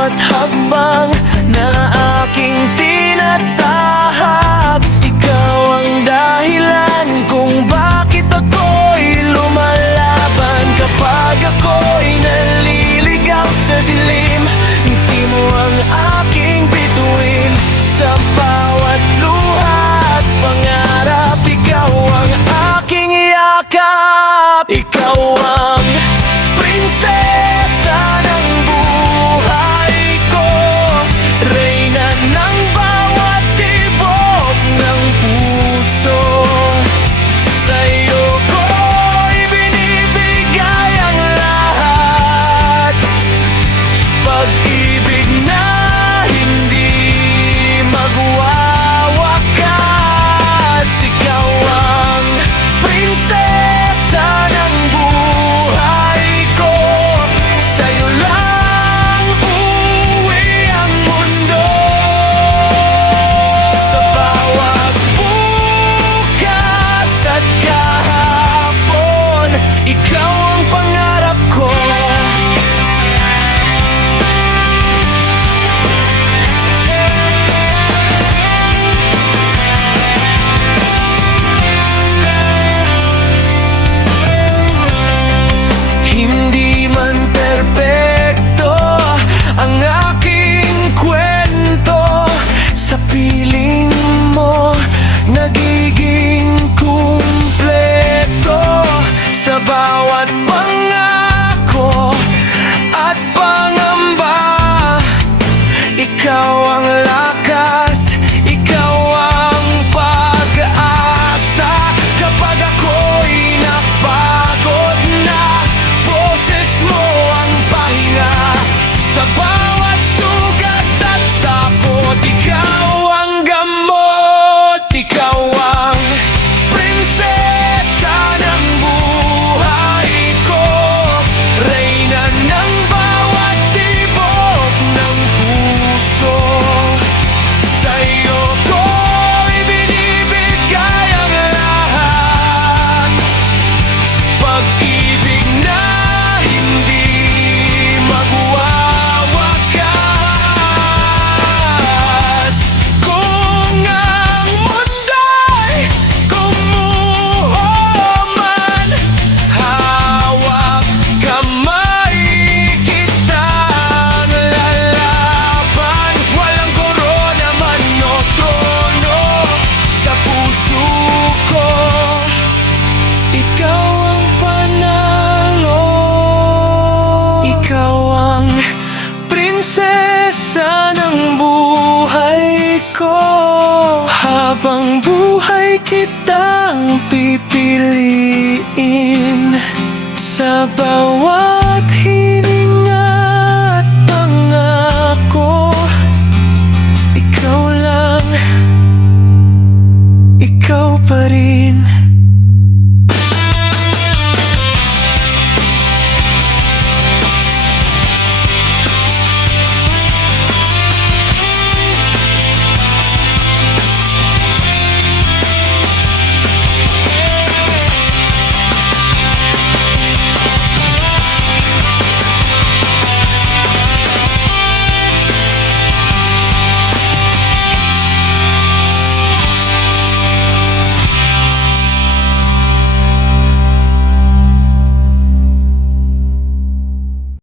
bawat hakbang na aking tinatahak. Ikaw ang dahilan kung bakit ako'y lumalaban. Kapag ako'y naliligaw sa dilim, ngiti mo ang aking bituin. Sa bawat luha at pangarap, ikaw ang aking yakap. Ikaw ang prinsesa ng buhay ko, reyna ng bawat tibok ng puso. Sa'yo ko ibinibigay ang lahat, pag-ibig na hindi magwawakas. Ikaw ang prinsesa ng buhay ko, sa'yo lang uuwi ang mundo. Sa bawat bukas at kahapon, ikaw ang pangarap ko. Hindi man perpekto ang aking kwento, sa piling mo nagiging kumpleto. Sa bawat pangako at pangamba, ikaw ang lakas, ikaw ang pag-asa. Kapag ako'y napagod na, boses mo ang pahinga. Sa bawat sugat at takot, ikaw ang gamot. Ikaw ang prinsesa ng buhay ko, reyna ng bawat tibok ng puso. Sa'yo ko ibinibigay ang lahat, pag-ibig na hindi magwawakas. Kung ang mundo'y gumuho man, hawak kamay kitang lalaban. Walang korona man o trono sa puso ko, ikaw ang panalo. Ikaw ang prinsesa ng buhay ko, habang buhay kitang pipiliin. Sa bawat